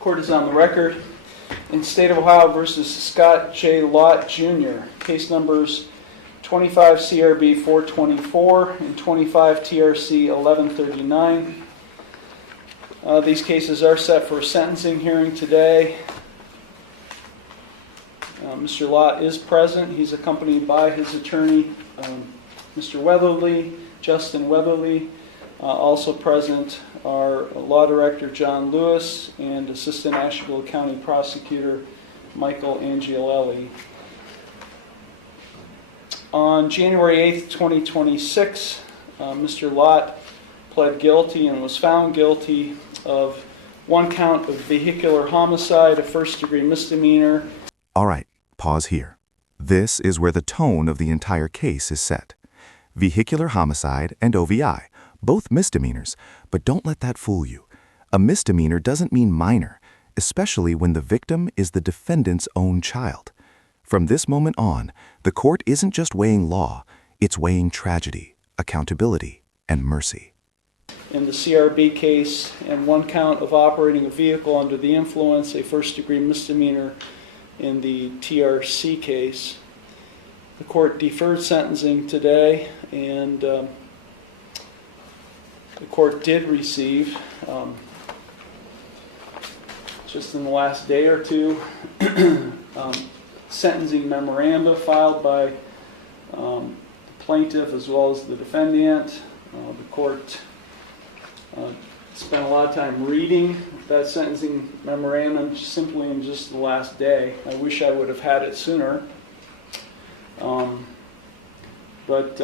Court is on the record in State of Ohio versus Scott J. Lott Jr. Case numbers 25 CRB 424 and 25 TRC 1139. These cases are set for a sentencing hearing today. Mr. Lott is present. He's accompanied by his attorney, Mr. Weatherly, Justin Weatherly. Also present are Law Director John Lewis and Assistant Asheville County Prosecutor Michael Angiolelli. On January 8th, 2026, Mr. Lott pled guilty and was found guilty of one count of vehicular homicide, a first-degree misdemeanor. All right, pause here. This is where the tone of the entire case is set. Vehicular homicide and OVI, both misdemeanors, but don't let that fool you. A misdemeanor doesn't mean minor, especially when the victim is the defendant's own child. From this moment on, the court isn't just weighing law, it's weighing tragedy, accountability, and mercy. In the CRB case, and one count of operating a vehicle under the influence, a first-degree misdemeanor in the TRC case. The court deferred sentencing today, and the court did receive, just in the last day or two, sentencing memoranda filed by the plaintiff as well as the defendant. The court spent a lot of time reading that sentencing memorandum simply in just the last day. I wish I would have had it sooner. But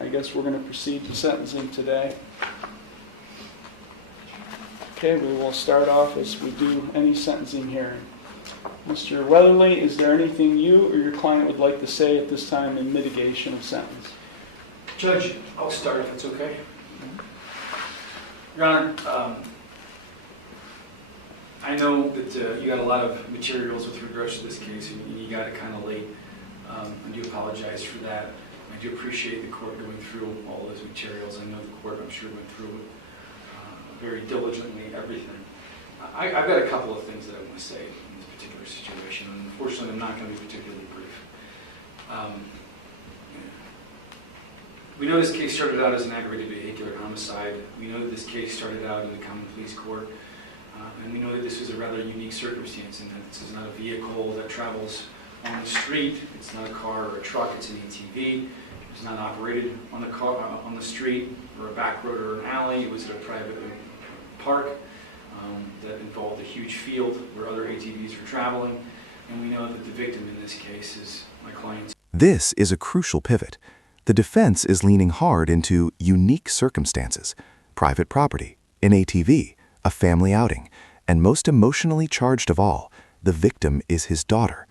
I guess we're going to proceed to sentencing today. Okay, we will start off as we do any sentencing hearing. Mr. Weatherly, is there anything you or your client would like to say at this time in mitigation of sentence? Judge, I'll start if it's okay. Your Honor, I know that you got a lot of materials with regards to this case, and you got it kind of late. I do apologize for that. I do appreciate the court going through all those materials. I know the court, I'm sure, went through it very diligently, everything. I've got a couple of things that I want to say in this particular situation. Unfortunately, I'm not going to be particularly brief. We know this case started out as an aggravated vehicular homicide. We know that this case started out in the common pleas court. And we know that this was a rather unique circumstance in that this is not a vehicle that travels on the street. It's not a car or a truck. It's an ATV. It was not operated on the car, on the street or a back road or an alley. It was at a private park that involved a huge field where other ATVs were traveling. And we know that the victim in this case is my client's. This is a crucial pivot. The defense is leaning hard into unique circumstances, private property, an ATV, a family outing, and most emotionally charged of all, the victim is his daughter.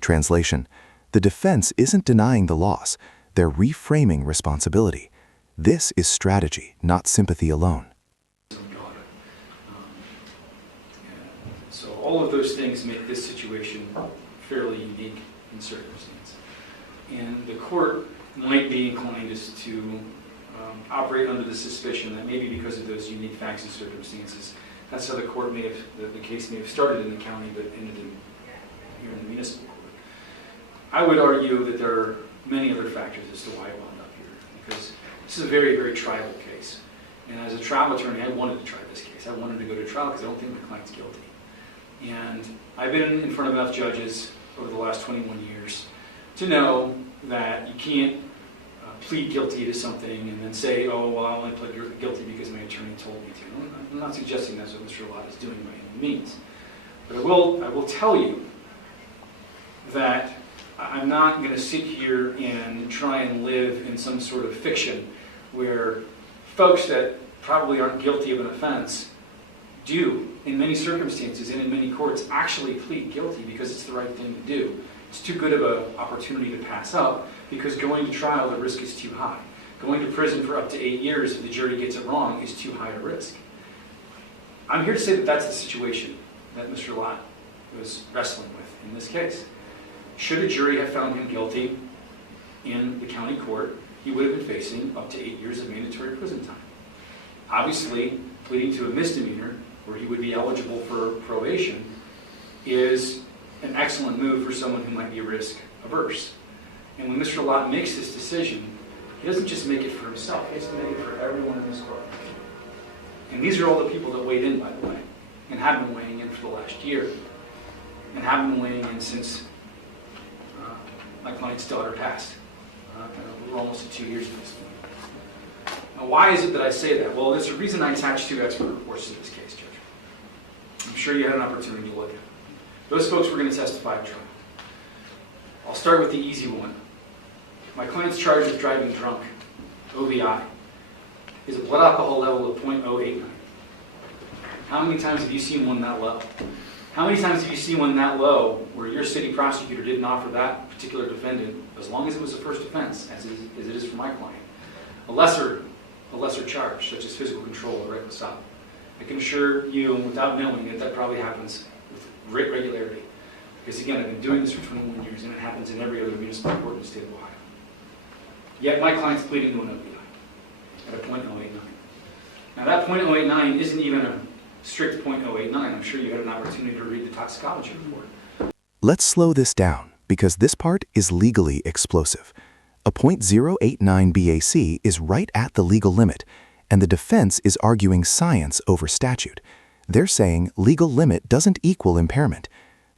Translation: the defense isn't denying the loss, they're reframing responsibility. This is strategy, not sympathy alone. So all of those things make this situation fairly unique in circumstance. And the court might be inclined to operate under the suspicion that maybe because of those unique facts and circumstances, that's how the court may have, the case may have started in the county but ended here in the municipal court. I would argue that there are many other factors as to why I wound up here, because this is a very, very tribal case. And as a trial attorney, I wanted to try this case. I wanted to go to trial because I don't think my client's guilty. And I've been in front of enough judges over the last 21 years to know that you can't plead guilty to something and then say, oh, well, I only pled guilty because my attorney told me to. I'm not suggesting that's what Mr. Lott is doing by any means. But I will tell you that I'm not going to sit here and try and live in some sort of fiction where folks that probably aren't guilty of an offense do, in many circumstances and in many courts, actually plead guilty because it's the right thing to do. It's too good of an opportunity to pass up because going to trial, the risk is too high. Going to prison for up to 8 years if the jury gets it wrong is too high a risk. I'm here to say that that's the situation that Mr. Lott was wrestling with in this case. Should a jury have found him guilty in the county court, he would have been facing up to 8 years of mandatory prison time. Obviously, pleading to a misdemeanor where he would be eligible for probation, is an excellent move for someone who might be risk averse. And when Mr. Lott makes this decision, he doesn't just make it for himself, he has to make it for everyone in this court. And these are all the people that weighed in, by the way, and have been weighing in for the last year, and have been weighing in since my client's daughter passed. We're almost at 2 years at this point. Now, why is it that I say that? Well, there's a reason I attached 2 expert reports to this case, Judge. I'm sure you had an opportunity to look at them. Those folks were going to testify at trial. I'll start with the easy one. My client's charged with driving drunk, OVI, is a blood alcohol level of .089. How many times have you seen one that low? How many times have you seen one that low where your city prosecutor didn't offer that particular defendant, as long as it was a first offense, as it is for my client, a lesser charge, such as physical control or reckless stop? I can assure you, without knowing it, that probably happens with great regularity. Because again, I've been doing this for 21 years, and it happens in every other municipal court in the state of Ohio. Yet my client's pleading to an OVI at a .089. Now that .089 isn't even a strict .089. I'm sure you had an opportunity to read the toxicology report. Let's slow this down, because this part is legally explosive. A .089 BAC is right at the legal limit, and the defense is arguing science over statute. They're saying legal limit doesn't equal impairment.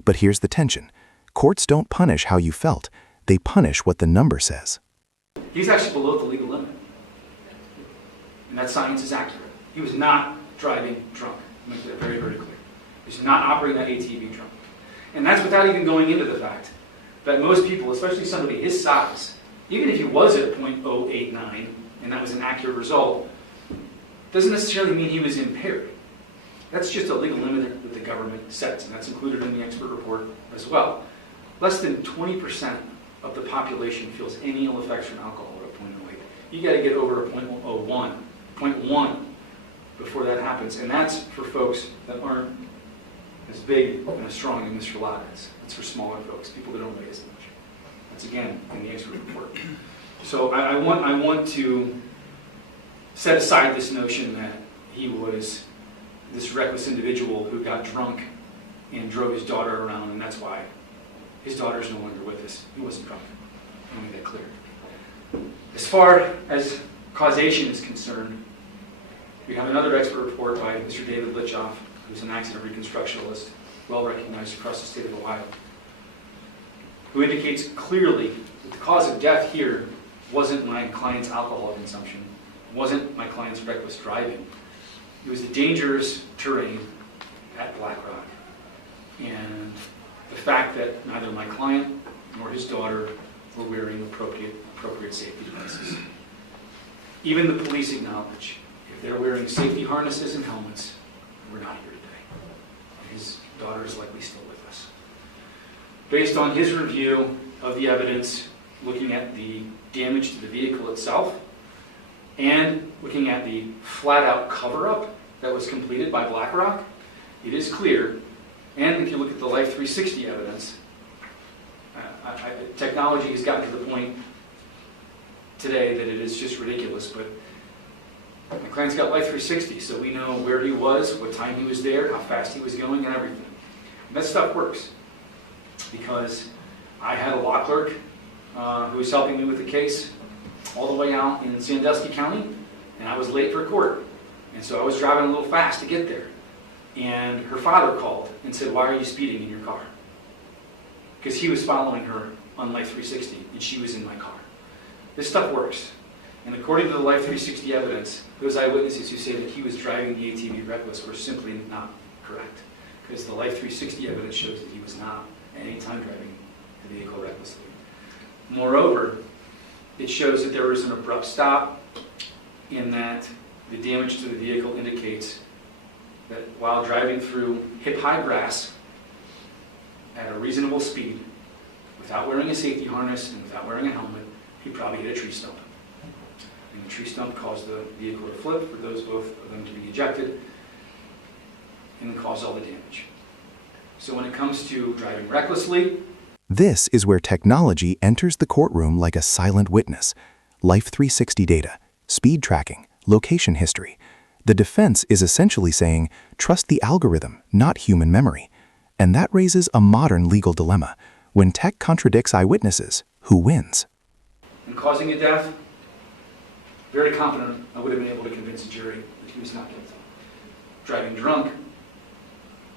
But here's the tension. Courts don't punish how you felt. They punish what the number says. He's actually below the legal limit. And that science is accurate. He was not driving drunk. I'll make that very, very clear. He was not operating that ATV drunk. And that's without even going into the fact that most people, especially somebody his size, even if he was at .089 and that was an accurate result, doesn't necessarily mean he was impaired. That's just a legal limit that the government sets, and that's included in the expert report as well. Less than 20% of the population feels any ill effects from alcohol at a .08. You got to get over a .1 before that happens, and that's for folks that aren't as big and as strong as Mr. Lott is. That's for smaller folks, people that don't weigh as much. That's again in the expert report. So I want to set aside this notion that he was this reckless individual who got drunk and drove his daughter around, and that's why his daughter's no longer with us. He wasn't drunk. Let me make that clear. As far as causation is concerned, we have another expert report by Mr. David Litchoff, who's an accident reconstructionalist, well recognized across the state of Ohio, who indicates clearly that the cause of death here wasn't my client's alcohol consumption, wasn't my client's reckless driving. It was the dangerous terrain at Black Rock, and the fact that neither my client nor his daughter were wearing appropriate safety devices. Even the police acknowledge if they're wearing safety harnesses and helmets, we're not here today. His daughter is likely still with us. Based on his review of the evidence, looking at the damage to the vehicle itself, and looking at the flat-out cover-up that was completed by BlackRock, it is clear, and if you look at the Life 360 evidence, technology has gotten to the point today that it is just ridiculous, but my client's got Life 360, so we know where he was, what time he was there, how fast he was going, and everything. And that stuff works, because I had a law clerk who was helping me with the case all the way out in Sandusky County, and I was late for court. And so I was driving a little fast to get there. And her father called and said, "Why are you speeding in your car?" Because he was following her on Life 360, and she was in my car. This stuff works. And according to the Life 360 evidence, those eyewitnesses who say that he was driving the ATV reckless were simply not correct. Because the Life 360 evidence shows that he was not at any time driving the vehicle recklessly. Moreover, it shows that there was an abrupt stop, in that the damage to the vehicle indicates that while driving through hip-high grass at a reasonable speed, without wearing a safety harness and without wearing a helmet, he probably hit a tree stump. And the tree stump caused the vehicle to flip, for both of them to be ejected, and cause all the damage. So when it comes to driving recklessly, This is where technology enters the courtroom like a silent witness. Life 360 data, speed tracking, location history. The defense is essentially saying, trust the algorithm, not human memory. And that raises a modern legal dilemma. When tech contradicts eyewitnesses, who wins? In causing a death, very confident I would have been able to convince a jury that he was not guilty. Driving drunk,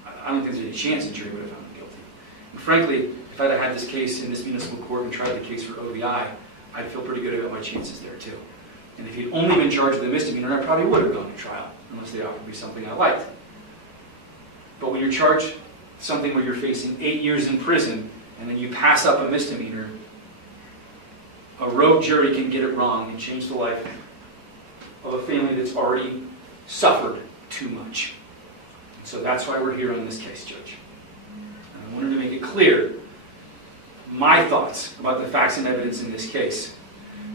I don't think there's any chance the jury would have found him guilty. And frankly, if I'd have had this case in this municipal court and tried the case for OVI, I'd feel pretty good about my chances there too. And if he'd only been charged with a misdemeanor, I probably would have gone to trial, unless they offered me something I liked. But when you're charged with something where you're facing 8 years in prison, and then you pass up a misdemeanor, a rogue jury can get it wrong and change the life of a family that's already suffered too much. So that's why we're here on this case, Judge. And I wanted to make it clear my thoughts about the facts and evidence in this case,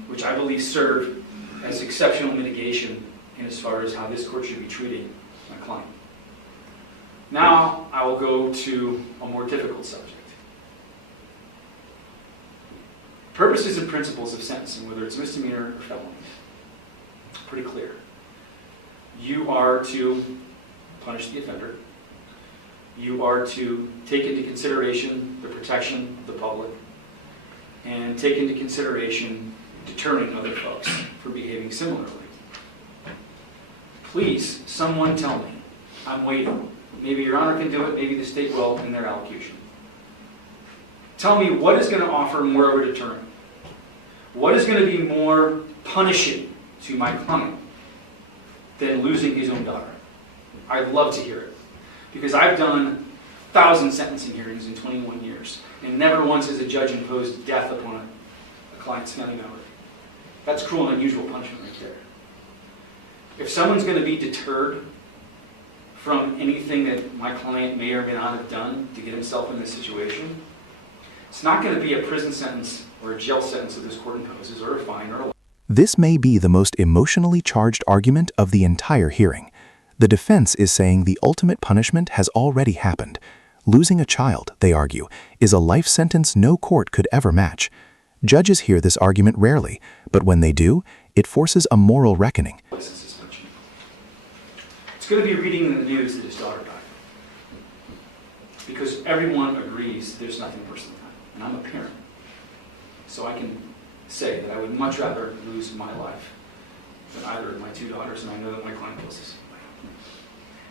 which I believe serve as exceptional mitigation in as far as how this court should be treating my client. Now I will go to a more difficult subject. Purposes and principles of sentencing, whether it's misdemeanor or felony, pretty clear. You are to punish the offender. You are to take into consideration the protection of the public and take into consideration deterring other folks from behaving similarly. Please, someone tell me. I'm waiting. Maybe Your Honor can do it, maybe the state will in their allocution. Tell me what is going to offer more of a deterrent. What is going to be more punishing to my client than losing his own daughter? I'd love to hear it. Because I've done 1,000 sentencing hearings in 21 years, and never once has a judge imposed death upon a client's family member. That's cruel and unusual punishment right there. If someone's going to be deterred from anything that my client may or may not have done to get himself in this situation, it's not going to be a prison sentence or a jail sentence that this court imposes, or a fine, or a... This may be the most emotionally charged argument of the entire hearing. The defense is saying the ultimate punishment has already happened. Losing a child, they argue, is a life sentence no court could ever match. Judges hear this argument rarely, but when they do, it forces a moral reckoning. It's going to be reading in the news that his daughter died. Because everyone agrees there's nothing worse than that. And I'm a parent. So I can say that I would much rather lose my life than either of my two daughters, and I know that my client feels the same way.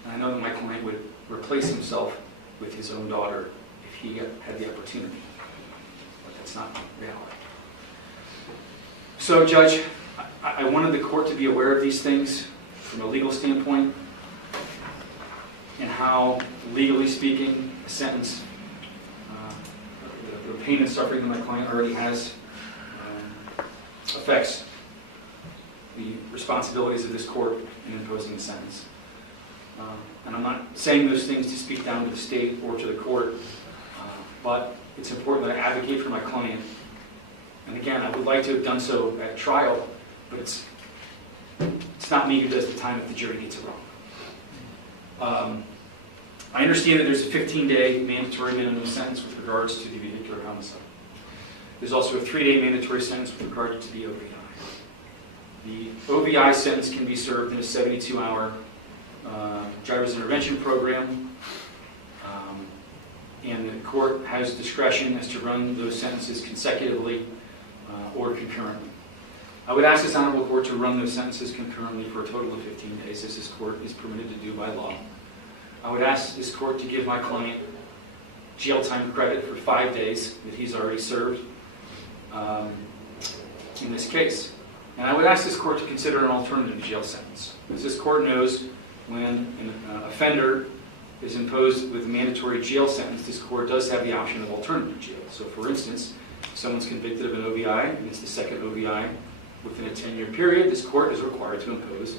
And I know that my client would replace himself with his own daughter if he had the opportunity. But that's not reality. So, Judge, I wanted the court to be aware of these things from a legal standpoint, and how, legally speaking, a sentence, the pain and suffering that my client already has, affects the responsibilities of this court in imposing a sentence. And I'm not saying those things to speak down to the state or to the court, but it's important that I advocate for my client. And again, I would like to have done so at trial, but it's not me who does the time if the jury gets it wrong. I understand that there's a 15-day mandatory minimum sentence with regards to the vehicular homicide. There's also a 3-day mandatory sentence with regard to the OVI. The OVI sentence can be served in a 72-hour driver's intervention program, and the court has discretion as to run those sentences consecutively or concurrently. I would ask this honorable court to run those sentences concurrently for a total of 15 days, as this court is permitted to do by law. I would ask this court to give my client jail time credit for 5 days that he's already served in this case. And I would ask this court to consider an alternative jail sentence. As this court knows, when an offender is imposed with a mandatory jail sentence, this court does have the option of alternative jail. So for instance, if someone's convicted of an OVI and it's the second OVI within a 10-year period, this court is required to impose a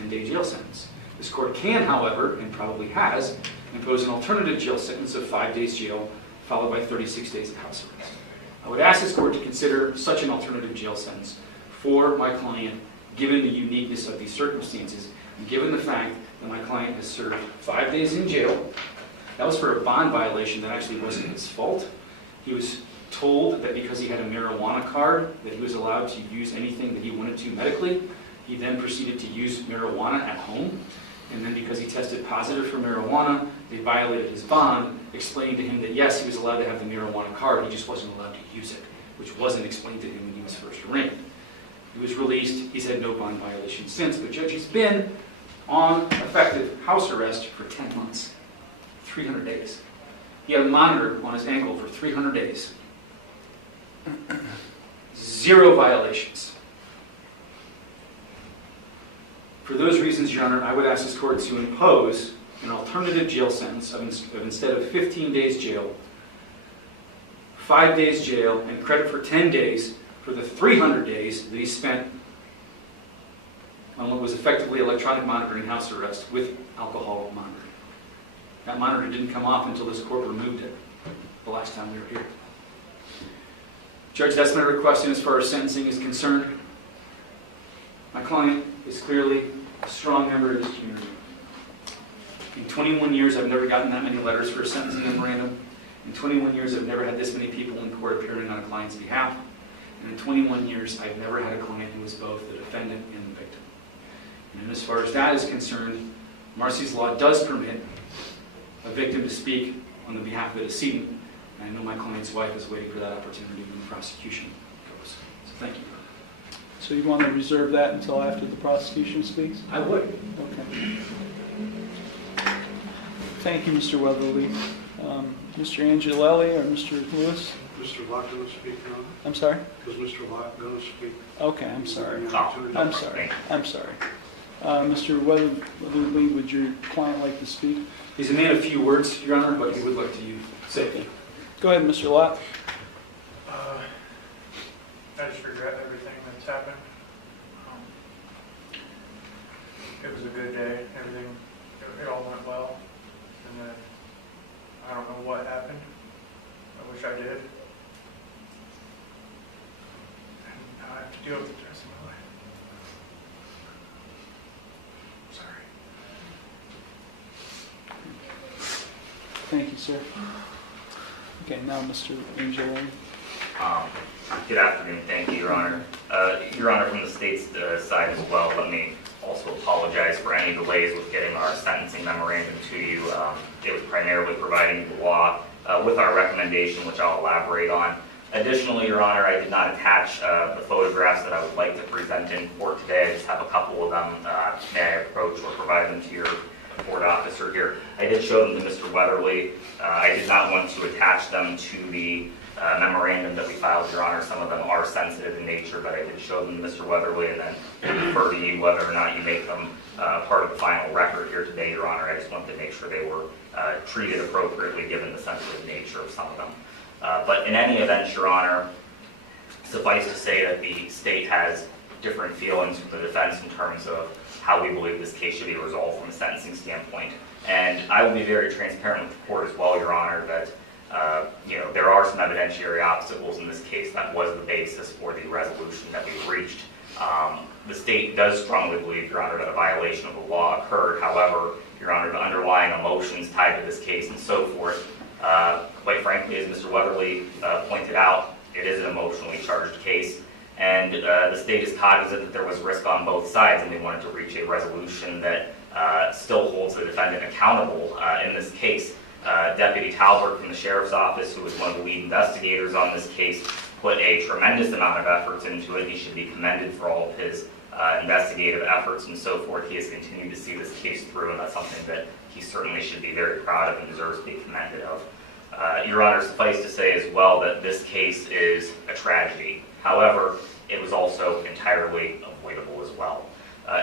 10-day jail sentence. This court can, however, and probably has, impose an alternative jail sentence of 5 days jail, followed by 36 days of house arrest. I would ask this court to consider such an alternative jail sentence for my client, given the uniqueness of these circumstances, and given the fact that my client has served 5 days in jail. That was for a bond violation that actually wasn't his fault. He was told that because he had a marijuana card, that he was allowed to use anything that he wanted to medically. He then proceeded to use marijuana at home, and then because he tested positive for marijuana, they violated his bond, explaining to him that yes, he was allowed to have the marijuana card, he just wasn't allowed to use it, which wasn't explained to him when he was first arraigned. He was released. He's had no bond violation since, but Judge, he's been on effective house arrest for 10 months, 300 days. He had a monitor on his ankle for 300 days. 0 violations. For those reasons, Your Honor, I would ask this court to impose an alternative jail sentence of instead of 15 days jail, 5 days jail, and credit for 10 days for the 300 days that he spent on what was effectively electronic monitoring house arrest with alcohol monitoring. That monitor didn't come off until this court removed it the last time we were here. Judge, that's my request, and as far as sentencing is concerned, my client is clearly a strong member of this community. In 21 years, I've never gotten that many letters for a sentencing memorandum. In 21 years, I've never had this many people in court appearing on a client's behalf. And in 21 years, I've never had a client who was both the defendant and the victim. And as far as that is concerned, Marcy's Law does permit a victim to speak on the behalf of the decedent. And I know my client's wife is waiting for that opportunity when the prosecution goes. So thank you. So you want to reserve that until after the prosecution speaks? I would. Okay. Thank you, Mr. Weatherly. Mr. Angelelli or Mr. Lewis? Mr. Locke going to speak, Your Honor? I'm sorry? Is Mr. Locke going to speak? Okay, I'm sorry. Opportunity? I'm sorry. I'm sorry. Mr. Weatherly, would your client like to speak? He's a man of few words, Your Honor, but he would like to say a few. Go ahead, Mr. Lott. I just regret everything that's happened. It was a good day. Everything, it all went well. And then, I don't know what happened. I wish I did. And now I have to deal with it the rest of my life. Sorry. Thank you, sir. Okay, now Mr. Angelelli. Good afternoon. Thank you, Your Honor. Your Honor, from the state's side as well, let me also apologize for any delays with getting our sentencing memorandum to you. It was primarily providing the law with our recommendation, which I'll elaborate on. Additionally, Your Honor, I did not attach the photographs that I would like to present in court today. I just have a couple of them. May I approach or provide them to your court officer here? I did show them to Mr. Weatherly. I did not want to attach them to the memorandum that we filed, Your Honor. Some of them are sensitive in nature, but I did show them to Mr. Weatherly and then refer to you whether or not you make them part of the final record here today, Your Honor. I just wanted to make sure they were treated appropriately given the sensitive nature of some of them. But in any event, Your Honor, suffice to say that the state has different feelings from the defense in terms of how we believe this case should be resolved from a sentencing standpoint. And I will be very transparent with the court as well, Your Honor, that there are some evidentiary obstacles in this case. That was the basis for the resolution that we reached. The state does strongly believe, Your Honor, that a violation of the law occurred. However, Your Honor, the underlying emotions tied to this case and so forth, quite frankly, as Mr. Weatherly pointed out, it is an emotionally charged case. And the state is cognizant that there was risk on both sides, and they wanted to reach a resolution that still holds the defendant accountable in this case. Deputy Talbert from the Sheriff's Office, who was one of the lead investigators on this case, put a tremendous amount of efforts into it. He should be commended for all of his investigative efforts and so forth. He has continued to see this case through, and that's something that he certainly should be very proud of and deserves to be commended of. Your Honor, suffice to say as well that this case is a tragedy. However, it was also entirely avoidable as well.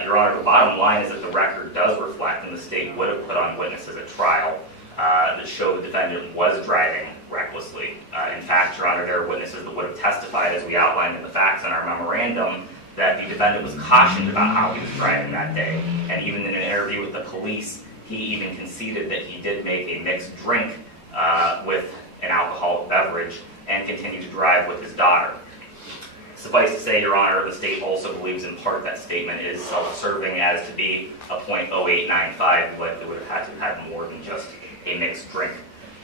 Your Honor, the bottom line is that the record does reflect, and the state would have put on witnesses at trial that show the defendant was driving recklessly. In fact, Your Honor, there are witnesses that would have testified, as we outlined in the facts in our memorandum, that the defendant was cautioned about how he was driving that day. And even in an interview with the police, he even conceded that he did make a mixed drink with an alcoholic beverage and continued to drive with his daughter. Suffice to say, Your Honor, the state also believes in part that statement is self-serving, as to be a .0895, but it would have had to have had more than just a mixed drink.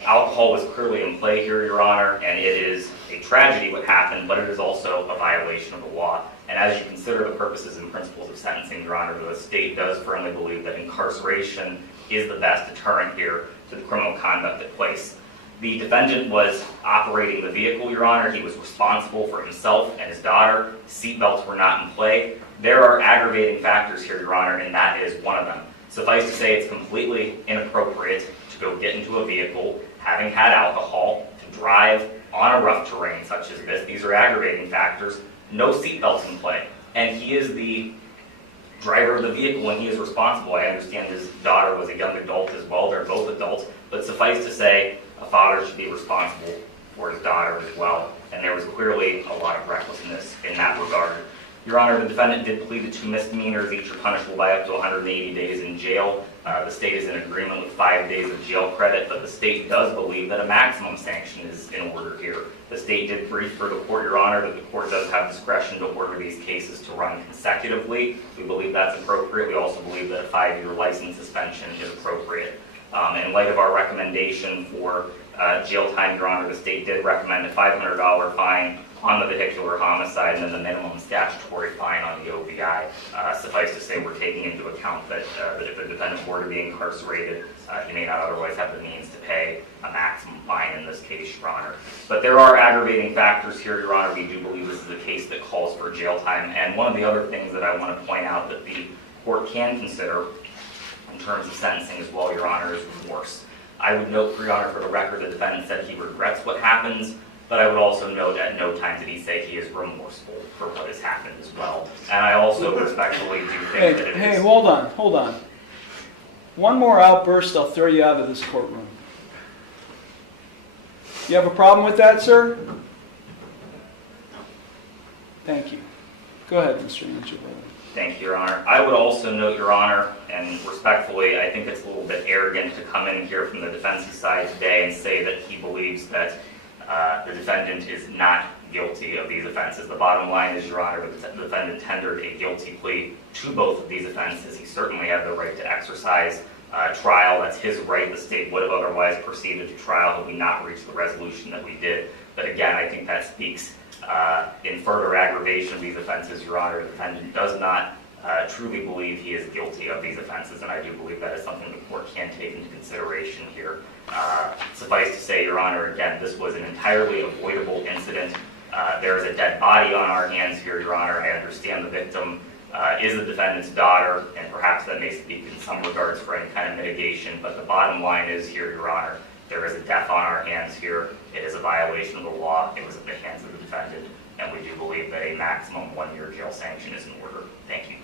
Alcohol was clearly in play here, Your Honor, and it is a tragedy what happened, but it is also a violation of the law. And as you consider the purposes and principles of sentencing, Your Honor, the state does firmly believe that incarceration is the best deterrent here to the criminal conduct at place. The defendant was operating the vehicle, Your Honor. He was responsible for himself and his daughter. Seatbelts were not in play. There are aggravating factors here, Your Honor, and that is one of them. Suffice to say, it's completely inappropriate to go get into a vehicle having had alcohol, to drive on a rough terrain such as this. These are aggravating factors. No seatbelts in play. And he is the driver of the vehicle and he is responsible. I understand his daughter was a young adult as well. They're both adults. But suffice to say, a father should be responsible for his daughter as well. And there was clearly a lot of recklessness in that regard. Your Honor, the defendant did plead to 2 misdemeanors. Each are punishable by up to 180 days in jail. The state is in agreement with 5 days of jail credit, but the state does believe that a maximum sanction is in order here. The state did brief for the court, Your Honor, that the court does have discretion to order these cases to run consecutively. We believe that's appropriate. We also believe that a 5-year license suspension is appropriate. In light of our recommendation for jail time, Your Honor, the state did recommend a $500 fine on the vehicular homicide and then the minimum statutory fine on the OVI. Suffice to say, we're taking into account that if the defendant were to be incarcerated, he may not otherwise have the means to pay a maximum fine in this case, Your Honor. But there are aggravating factors here, Your Honor. We do believe this is a case that calls for jail time. And one of the other things that I want to point out that the court can consider in terms of sentencing as well, Your Honor, is remorse. I would note, Your Honor, for the record, the defendant said he regrets what happens, but I would also note at no time did he say he is remorseful for what has happened as well. And I also respectfully do think that it is... Hey, hold on. One more outburst, I'll throw you out of this courtroom. You have a problem with that, sir? Thank you. Go ahead, Mr. Angelo. Thank you, Your Honor. I would also note, Your Honor, and respectfully, I think it's a little bit arrogant to come in here from the defense's side today and say that he believes that the defendant is not guilty of these offenses. The bottom line is, Your Honor, the defendant tendered a guilty plea to both of these offenses. He certainly had the right to exercise trial. That's his right. The state would have otherwise proceeded to trial had we not reached the resolution that we did. But again, I think that speaks in further aggravation of these offenses, Your Honor. The defendant does not truly believe he is guilty of these offenses, and I do believe that is something the court can take into consideration here. Suffice to say, Your Honor, again, this was an entirely avoidable incident. There is a dead body on our hands here, Your Honor. I understand the victim is the defendant's daughter, and perhaps that may speak in some regards for any kind of mitigation, but the bottom line is here, Your Honor, there is a death on our hands here. It is a violation of the law. It was at the hands of the defendant, and we do believe that a maximum 1-year jail sanction is in order. Thank you.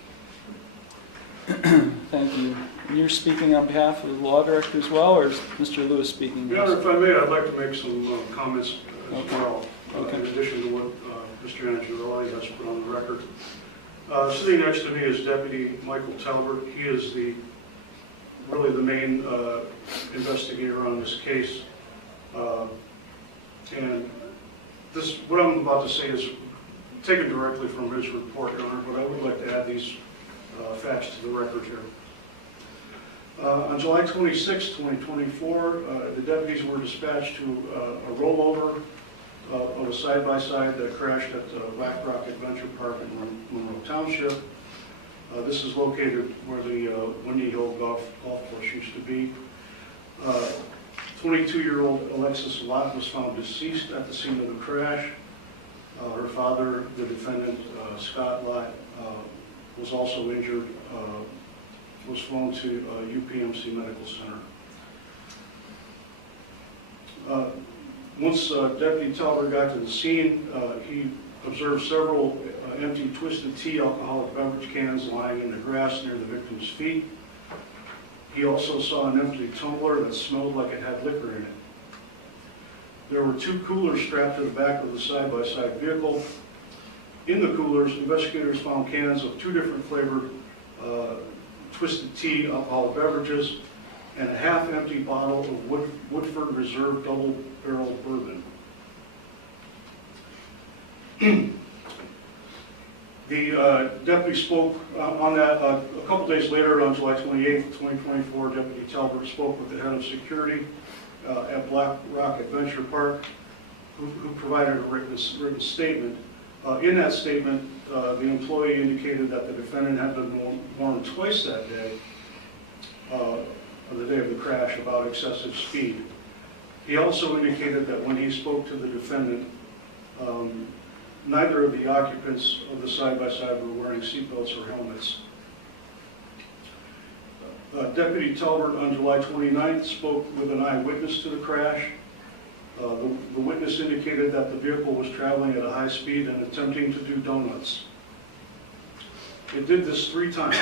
Thank you. And you're speaking on behalf of the law director as well, or is Mr. Lewis speaking? Your Honor, if I may, I'd like to make some comments as well, Okay. in addition to what Mr. Angelelli has put on the record. Sitting next to me is Deputy Michael Talbert. He is really the main investigator on this case. And what I'm about to say is taken directly from his report, Your Honor, but I would like to add these facts to the record here. On July 26, 2024, the deputies were dispatched to a rollover of a side-by-side that crashed at the Black Rock Adventure Park in Monroe Township. This is located where the Windy Hill Golf Course used to be. 22-year-old Alexis Lott was found deceased at the scene of the crash. Her father, the defendant, Scott Lott, was also injured, was flown to UPMC Medical Center. Once Deputy Talbert got to the scene, he observed several empty Twisted Tea alcoholic beverage cans lying in the grass near the victim's feet. He also saw an empty tumbler that smelled like it had liquor in it. There were 2 coolers strapped to the back of the side-by-side vehicle. In the coolers, investigators found cans of 2 different flavored Twisted Tea alcoholic beverages and a half-empty bottle of Woodford Reserve double-barrel bourbon. The deputy spoke on that a couple days later, on July 28, 2024. Deputy Talbert spoke with the head of security at Black Rock Adventure Park. who provided a written statement. In that statement, the employee indicated that the defendant had been warned twice that day, on the day of the crash, about excessive speed. He also indicated that when he spoke to the defendant, neither of the occupants of the side-by-side were wearing seatbelts or helmets. Deputy Talbert on July 29th spoke with an eyewitness to the crash. The witness indicated that the vehicle was traveling at a high speed and attempting to do donuts. It did this 3 times,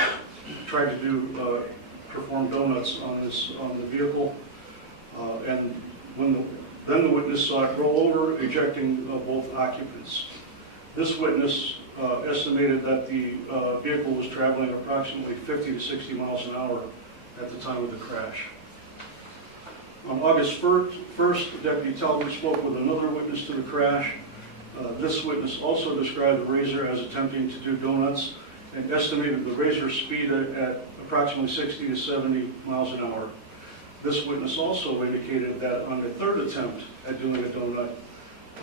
tried to perform donuts on the vehicle, and then the witness saw it roll over, ejecting both occupants. This witness estimated that the vehicle was traveling approximately 50 to 60 miles an hour at the time of the crash. On August 1st, Deputy Talbot spoke with another witness to the crash. This witness also described the Razor as attempting to do donuts and estimated the Razor's speed at approximately 60 to 70 miles an hour. This witness also indicated that on the 3rd attempt at doing a donut,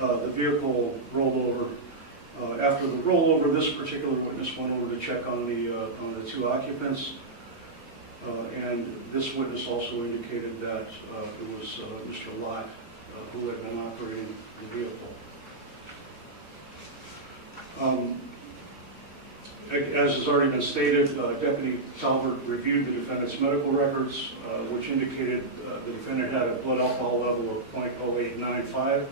the vehicle rolled over. After the rollover, this particular witness went over to check on the 2 occupants, and this witness also indicated that it was Mr. Lott who had been operating the vehicle. As has already been stated, Deputy Talbert reviewed the defendant's medical records, which indicated the defendant had a blood alcohol level of .0895.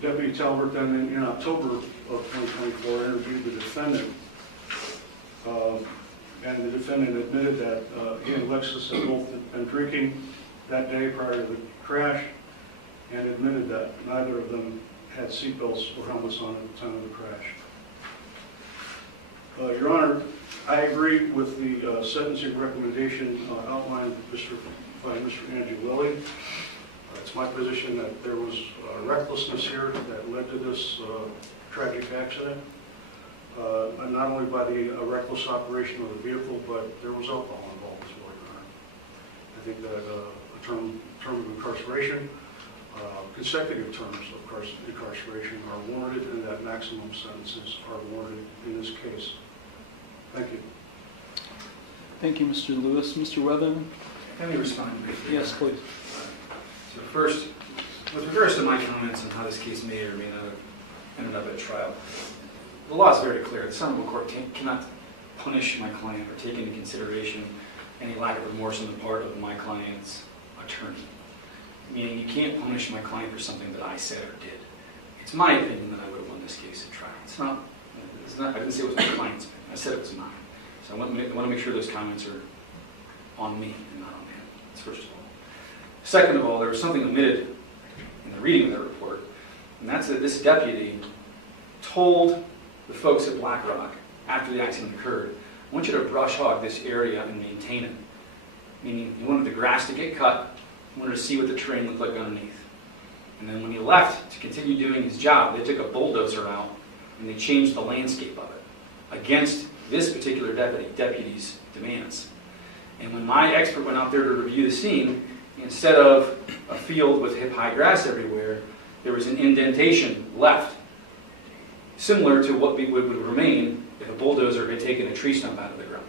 Deputy Talbert then, in October of 2024, interviewed the defendant, and the defendant admitted that he and Alexis had both been drinking that day prior to the crash, and admitted that neither of them had seatbelts or helmets on at the time of the crash. Your Honor, I agree with the sentencing recommendation outlined by Mr. Angiolilli. It's my position that there was recklessness here that led to this tragic accident, and not only by the reckless operation of the vehicle, but there was alcohol involved as well, Your Honor. I think that a term of incarceration, consecutive terms of incarceration are warranted, and that maximum sentences are warranted in this case. Thank you. Thank you, Mr. Lewis. Mr. Weatherman? Let me respond briefly. Yes, please. So first, with regards to my comments on how this case may or may not have ended up at trial, the law is very clear. The Senate Court cannot punish my client or take into consideration any lack of remorse on the part of my client's attorney. Meaning you can't punish my client for something that I said or did. It's my opinion that I would have won this case at trial. It's not I didn't say it was my client's opinion. I said it was mine. So I want to make sure those comments are on me and not on him. That's first of all. Second of all, there was something omitted in the reading of the report, and that's that this deputy told the folks at Black Rock after the accident occurred, I want you to brush hog this area and maintain it. Meaning he wanted the grass to get cut, he wanted to see what the terrain looked like underneath. And then when he left to continue doing his job, they took a bulldozer out and they changed the landscape of it against this particular deputy's demands. And when my expert went out there to review the scene, instead of a field with hip-high grass everywhere, there was an indentation left, similar to what would remain if a bulldozer had taken a tree stump out of the ground.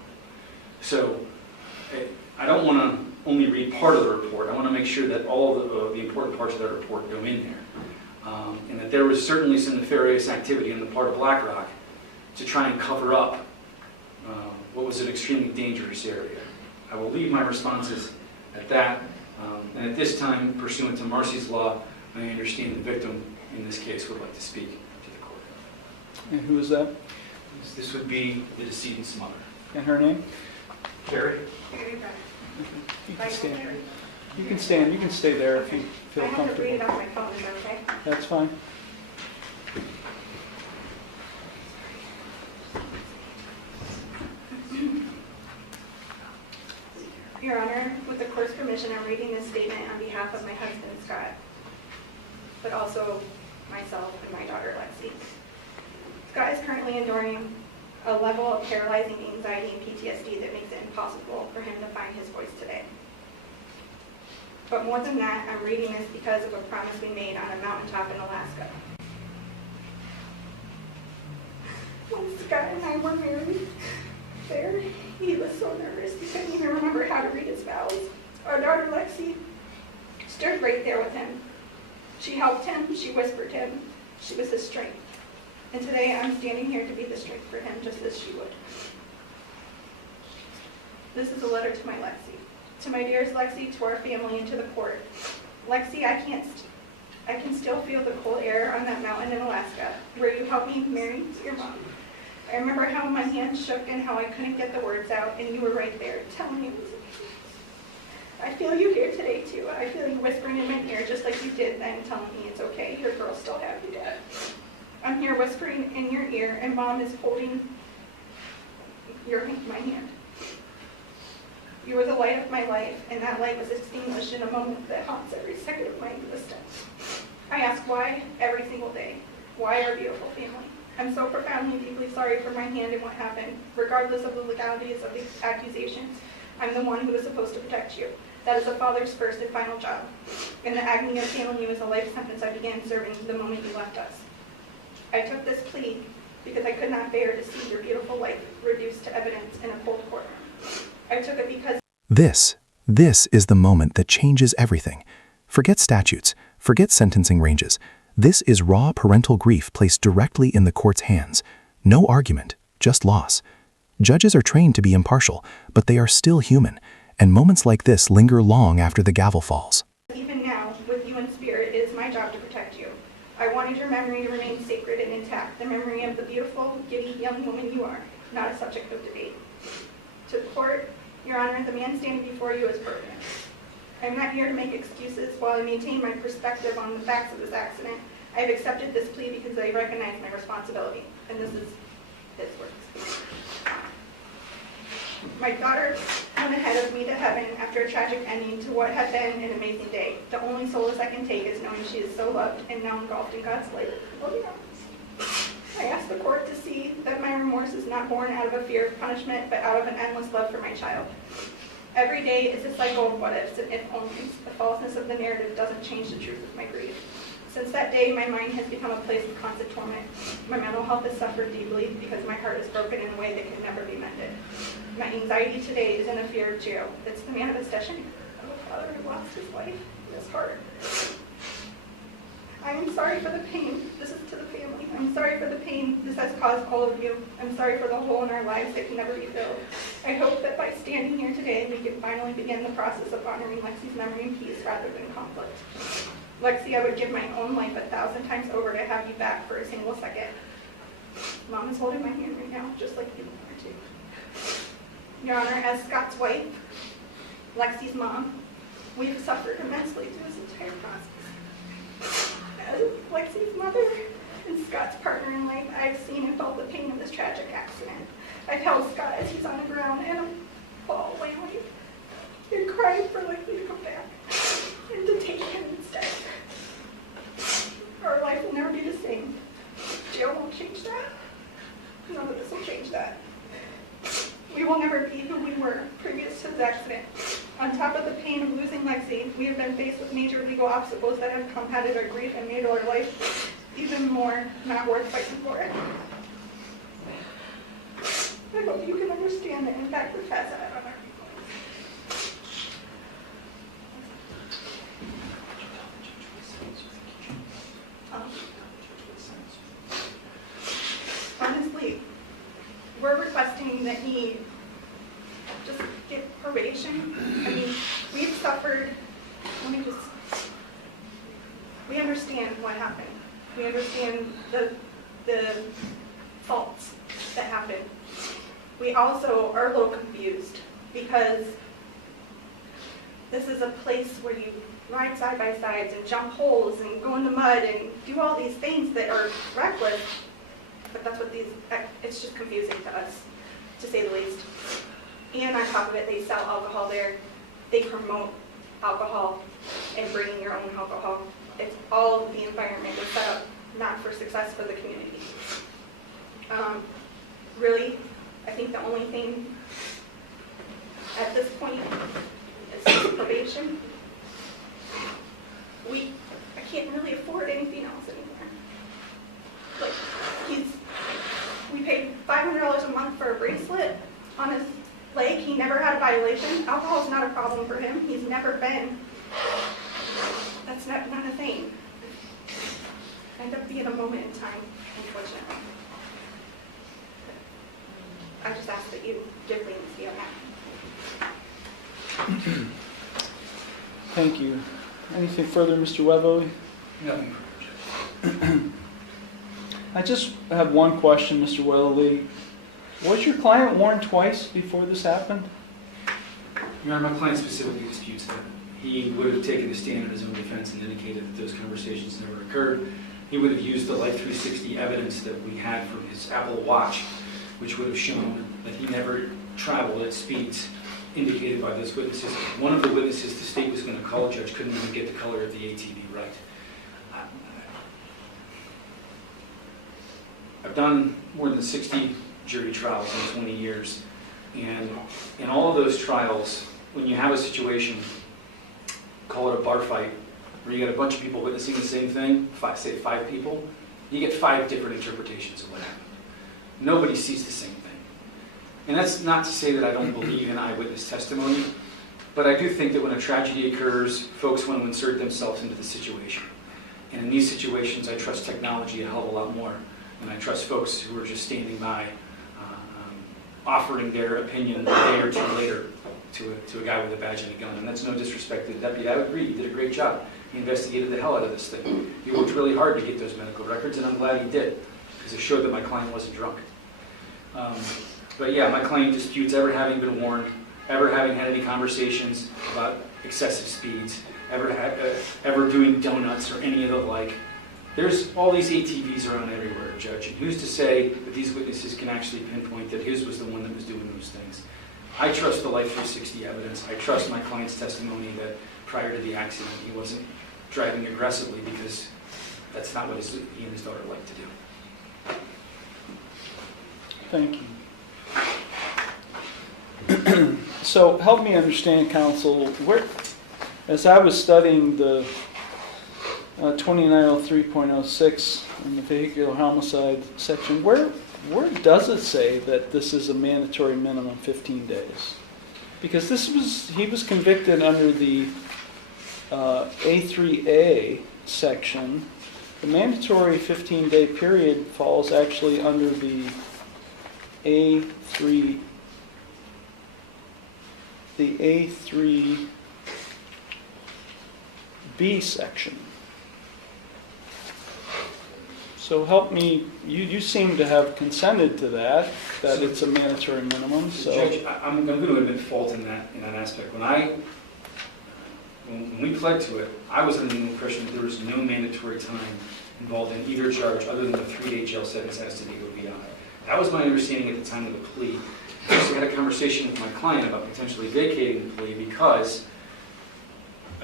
So I don't want to only read part of the report. I want to make sure that all of the important parts of that report go in there. And that there was certainly some nefarious activity on the part of Black Rock to try and cover up what was an extremely dangerous area. I will leave my responses at that. And at this time, pursuant to Marcy's law, I understand the victim in this case would like to speak to the court. And who is that? This would be the decedent's mother. And her name? Carrie? You can stand. You can stand. You can stay there if you feel I have to comfortable. read it off my phone, is that okay? That's fine. Your Honor, with the court's permission, I'm reading this statement on behalf of my husband, Scott, but also myself and my daughter, Lexi. Scott is currently enduring a level of paralyzing anxiety and PTSD that makes it impossible for him to find his voice today. But more than that, I'm reading this because of a promise we made on a mountaintop in Alaska. When Scott and I were married there, he was so nervous he couldn't even remember how to read his vows. Our daughter Lexi stood right there with him. She helped him, she whispered him, she was his strength. And today I'm standing here to be the strength for him just as she would. This is a letter to my Lexi. To my dearest Lexi, to our family, and to the court. Lexi, I can still feel the cold air on that mountain in Alaska, where you helped me marry your mom. I remember how my hands shook and how I couldn't get the words out, and you were right there, telling me it was okay. I feel you here today, too. I feel you whispering in my ear, just like you did then, telling me it's okay, your girls still have you, Dad. I'm here whispering in your ear, and Mom is holding my hand. You were the light of my life, and that light was extinguished in a moment that haunts every second of my existence. I ask why every single day. Why our beautiful family? I'm so profoundly, deeply sorry for my hand and what happened. Regardless of the legalities of the accusations, I'm the one who is supposed to protect you. That is a father's first and final job. And the agony of failing you is a life sentence I began serving the moment you left us. I took this plea because I could not bear to see your beautiful life reduced to evidence in a cold courtroom. I took it because This is the moment that changes everything. Forget statutes, forget sentencing ranges. This is raw parental grief placed directly in the court's hands. No argument, just loss. Judges are trained to be impartial, but they are still human, and moments like this linger long after the gavel falls. even now, with you in spirit, it is my job to protect you. I wanted your memory to remain sacred and intact, the memory of the beautiful, giddy young woman you are, not a subject of debate. To the court, Your Honor, the man standing before you is pertinent. I'm not here to make excuses while I maintain my perspective on the facts of this accident. I have accepted this plea because I recognize my responsibility, and this is his words. My daughter went ahead of me to heaven after a tragic ending to what had been an amazing day. The only solace I can take is knowing she is so loved and now engulfed in God's light. I ask the court to see that my remorse is not born out of a fear of punishment, but out of an endless love for my child. Every day is a cycle of what ifs and if onlys. The falseness of the narrative doesn't change the truth of my grief. Since that day, my mind has become a place of constant torment. My mental health has suffered deeply because my heart is broken in a way that can never be mended. My anxiety today isn't a fear of jail. It's the manifestation of a father who lost his life in his heart. I am sorry for the pain. This is to the family. I'm sorry for the pain this has caused all of you. I'm sorry for the hole in our lives that can never be filled. I hope that by standing here today, we can finally begin the process of honoring Lexi's memory in peace rather than conflict. Lexi, I would give my own life 1,000 times over to have you back for a single second. Mom is holding my hand right now, just like you are too. Your Honor, as Scott's wife, Lexi's mom, we've suffered immensely through this entire process. As Lexi's mother and Scott's partner in life, I've seen and felt the pain of this tragic accident. I've held Scott as he's on the ground and I'm fall wailing and crying for Lexi to come back and to take him instead. Our life will never be the same. Jail won't change that. None of this will change that. We will never be who we were previous to this accident. On top of the pain of losing Lexi, we have been faced with major legal obstacles that have compounded our grief and made our life even more not worth fighting for it. I hope you can understand the impact this has had on our honestly, we're requesting that he just get probation. I mean, we've suffered, we understand what happened. We understand the faults that happened. We also are a little confused because this is a place where you ride side by sides and jump holes and go in the mud and do all these things that are reckless. But that's what it's just confusing to us, to say the least. And on top of it, they sell alcohol there. They promote alcohol and bringing your own alcohol. It's all the environment was set up not for success for the community. Really, I think the only thing at this point is probation I can't really afford anything else anymore. Like, we paid $500 a month for a bracelet on his leg. He never had a violation. Alcohol is not a problem for him. He's never been. That's not a thing. End up being a moment in time, unfortunately. I just ask that you give leniency on that. Thank you. Anything further, Mr. Webbo? Nothing. I just have one question, Mr. Weatherly. Was your client warned twice before this happened? Your Honor, my client specifically disputes that. He would have taken a stand in his own defense and indicated that those conversations never occurred. He would have used the Life 360 evidence that we had from his Apple Watch, which would have shown that he never traveled at speeds indicated by those witnesses. One of the witnesses the state was going to call, judge, couldn't even get the color of the ATV right. I've done more than 60 jury trials in 20 years, and in all of those trials, when you have a situation, call it a bar fight, where you got a bunch of people witnessing the same thing, say 5 people, you get 5 different interpretations of what happened. Nobody sees the same thing. And that's not to say that I don't believe in eyewitness testimony, but I do think that when a tragedy occurs, folks want to insert themselves into the situation. And in these situations, I trust technology a hell of a lot more. And I trust folks who are just standing by, offering their opinion a day or two later to a guy with a badge and a gun. And that's no disrespect to the deputy. I would agree, he did a great job. He investigated the hell out of this thing. He worked really hard to get those medical records, and I'm glad he did, because it showed that my client wasn't drunk. But yeah, my client disputes ever having been warned, ever having had any conversations about excessive speeds, ever doing donuts or any of the like. There's all these ATVs around everywhere, Judge, and who's to say that these witnesses can actually pinpoint that his was the one that was doing those things? I trust the Life 360 evidence. I trust my client's testimony that prior to the accident he wasn't driving aggressively, because that's not what he and his daughter like to do. Thank you. So help me understand, counsel, as I was studying the 2903.06 in the vehicular homicide section, where does it say that this is a mandatory minimum 15 days? Because he was convicted under the A3A section. The mandatory 15-day period falls actually under the A3B section. So help me, you seem to have consented to that it's a mandatory minimum, so. Judge, I'm going to admit fault in that aspect. When we pled to it, I was under the impression that there was no mandatory time involved in either charge other than the 3-day jail sentence as to the OVI. That was my understanding at the time of the plea. I also had a conversation with my client about potentially vacating the plea because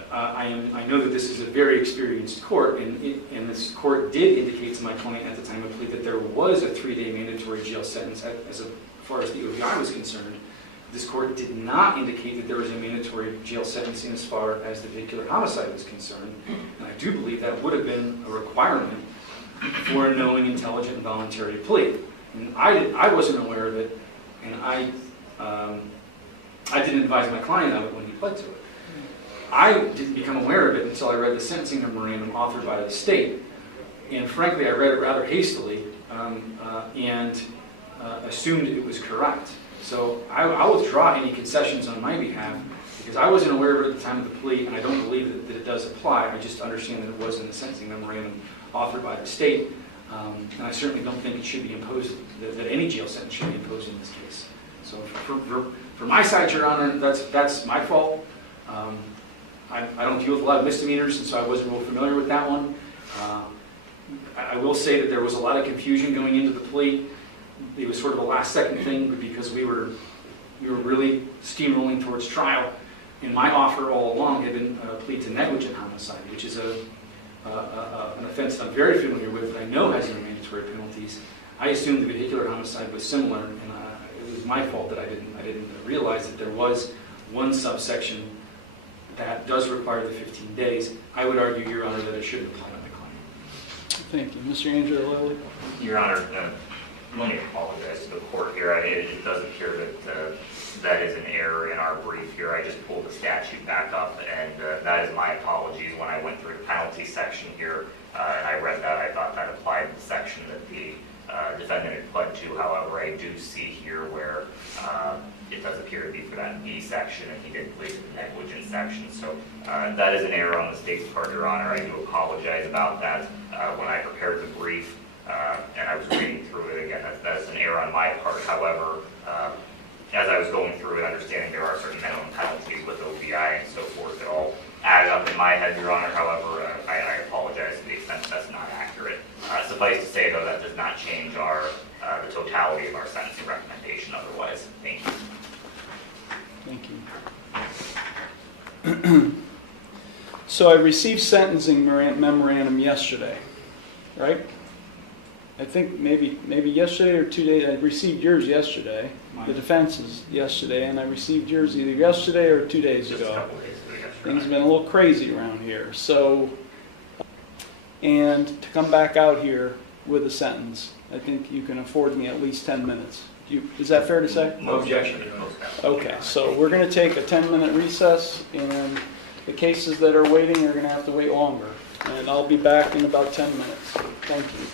I know that this is a very experienced court, and this court did indicate to my client at the time of plea that there was a 3-day mandatory jail sentence as far as the OVI was concerned. This court did not indicate that there was a mandatory jail sentencing as far as the vehicular homicide was concerned, and I do believe that would have been a requirement for a knowing, intelligent, and voluntary plea. And I wasn't aware of it, and I didn't advise my client of it when he pled to it. I didn't become aware of it until I read the sentencing memorandum authored by the state, and frankly I read it rather hastily and assumed it was correct. So I withdraw any concessions on my behalf because I wasn't aware of it at the time of the plea, and I don't believe that it does apply. I just understand that it was in the sentencing memorandum authored by the state, and I certainly don't think it should be imposed, that any jail sentence should be imposed in this case. So for my side, Your Honor, that's my fault. I don't deal with a lot of misdemeanors, and so I wasn't real familiar with that one. I will say that there was a lot of confusion going into the plea. It was sort of a last-second thing because we were really steamrolling towards trial, and my offer all along had been a plea to negligent homicide, which is an offense that I'm very familiar with, that I know has no mandatory penalties. I assumed the vehicular homicide was similar, and it was my fault that I didn't realize that there was one subsection that does require the 15 days. I would argue, Your Honor, that it shouldn't apply to the claim. Thank you. Mr. Angelelli? Your Honor, let me apologize to the court here. It does appear that that is an error in our brief here. I just pulled the statute back up, and that is my apologies. When I went through the penalty section here, and I read that, I thought that applied to the section that the defendant had pled to. However, I do see here where it does appear to be for that B section, and he did plead to the negligence section. So that is an error on the state's part, Your Honor. I do apologize about that. When I prepared the brief and I was reading through it again, that is an error on my part. However, as I was going through it, understanding there are certain minimum penalties with OVI and so forth, it all added up in my head, Your Honor. However, I apologize to the extent that that's not accurate. Suffice to say, though, that does not change the totality of our sentencing recommendation otherwise. Thank you. Thank you. So I received sentencing memorandum yesterday, right? I think maybe yesterday or 2 days. I received yours yesterday. The defense's yesterday, and I received yours either yesterday or 2 days Just a ago. couple days ago, yes, Your Things have Honor. been a little crazy around here. So, and to come back out here with a sentence, I think you can afford me at least 10 minutes. Is that fair to say? No objection. Okay, so we're going to take a 10-minute recess, and the cases that are waiting are going to have to wait longer. And I'll be back in about 10 minutes. Thank you.